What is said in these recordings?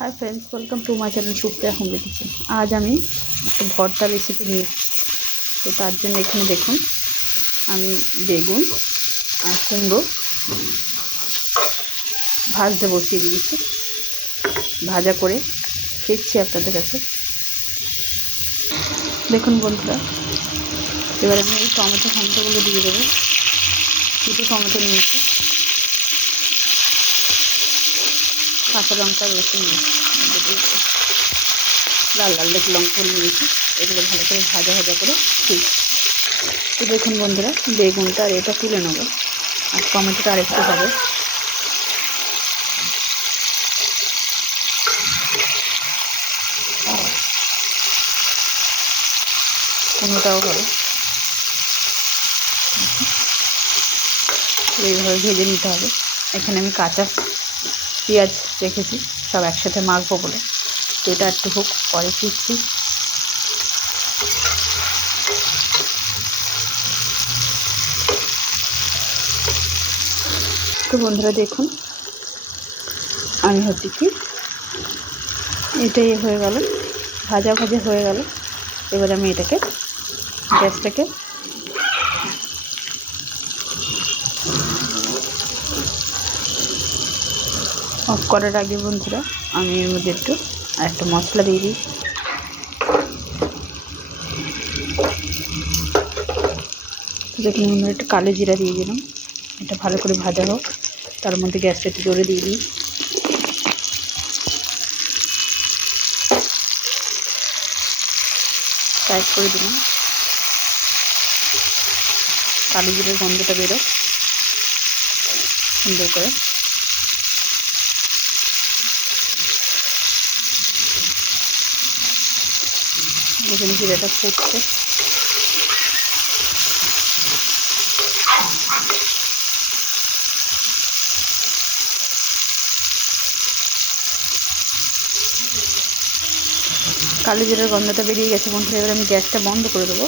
Hi friends, welcome to my channel Supriya home kitchen. आज আমি একটা ভর্তা রেসিপি নিয়ে তো তার জন্য এখানে দেখুন আমি বেগুন আর কুমড়ো ভাজতে বসিয়ে দিয়েছি। ভাজা করে ফিরছি আপনাদের কাছে। দেখুন বন্ধুরা, এবার আমি এই টমেটোগুলো দিয়ে দেবো। দুটো টমেটো নিয়েছি, কাঁচা লঙ্কা রসুন লাল লাল দেখে লঙ্কাগুলো নিয়েছি। এগুলো ভালো করে ভাজা করে ঠিক। তো দেখুন বন্ধুরা, বেগুনটা আর এটা তুলে নেবো, আর টমেটোটা আর একটু হবে। কুমড়োটাও হবে, এইভাবে ভেজে নিতে হবে। এখানে আমি কাঁচা পেঁয়াজ রেখেছি, সব একসাথে মাখবো বলে। তো এটা একটু হোক, পরে ফিরছি। তো বন্ধুরা দেখুন, আমি কি এটাই হয়ে গেল, ভাজা হয়ে গেল। এবার আমি এটাকে গ্যাসটাকে অফ করার আগে বন্ধুরা আমি এর মধ্যে একটু একটা মশলা দিয়ে দিই। দেখুন বন্ধুরা, একটু কালো জিরা দিয়ে দিলাম। এটা ভালো করে ভাজা হোক, তার মধ্যে গ্যাসটা একটু জোরে দিয়ে দিই। টাইট করে দিলাম, কালো জিরার গন্ধটা বেরো সুন্দর করে। দেখুন জিরাটা ফুটছে। কালো জিরার গন্ধটা বেরিয়ে গেছে বন্ধুরা। এবার আমি গ্যাসটা বন্ধ করে দেবো,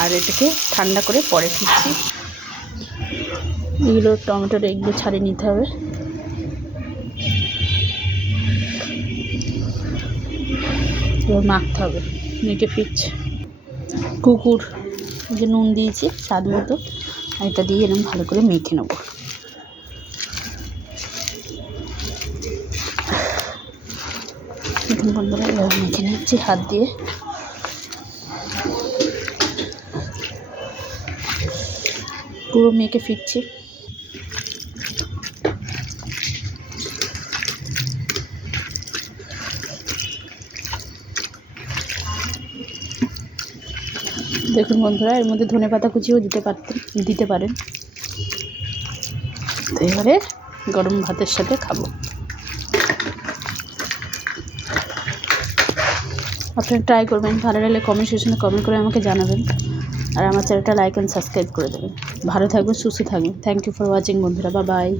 আর এটাকে ঠান্ডা করে পরে ফিরছি। এগুলো টমেটোটা এগুলো ছাড়িয়ে নিতে হবে। এবার মাখতে হবে, মেখে ফিরছি। কুকুর যে নুন দিয়েছি স্বাদ মতো, এটা দিয়ে এরকম ভালো করে মেখে নেব। দেখুন বন্ধুরা, এবার মেখে নিচ্ছি হাত দিয়ে। পুরো মেখে ফিরছি। দেখুন বন্ধুরা, এর মধ্যে ধনেপাতা কুচিও দিতে পারেন। তো এবারে গরম ভাতের সাথে খাবো। আপনারা ট্রাই করবেন, ভালো লাগলে কমেন্ট সেকশনে কমেন্ট করে আমাকে জানাবেন, আর আমার চ্যানেলটা লাইক অ্যান্ড সাবস্ক্রাইব করে দেবেন। ভালো থাকবেন, সুস্থ থাকবেন। থ্যাংক ইউ ফর ওয়াচিং বন্ধুরা, বাই বাই।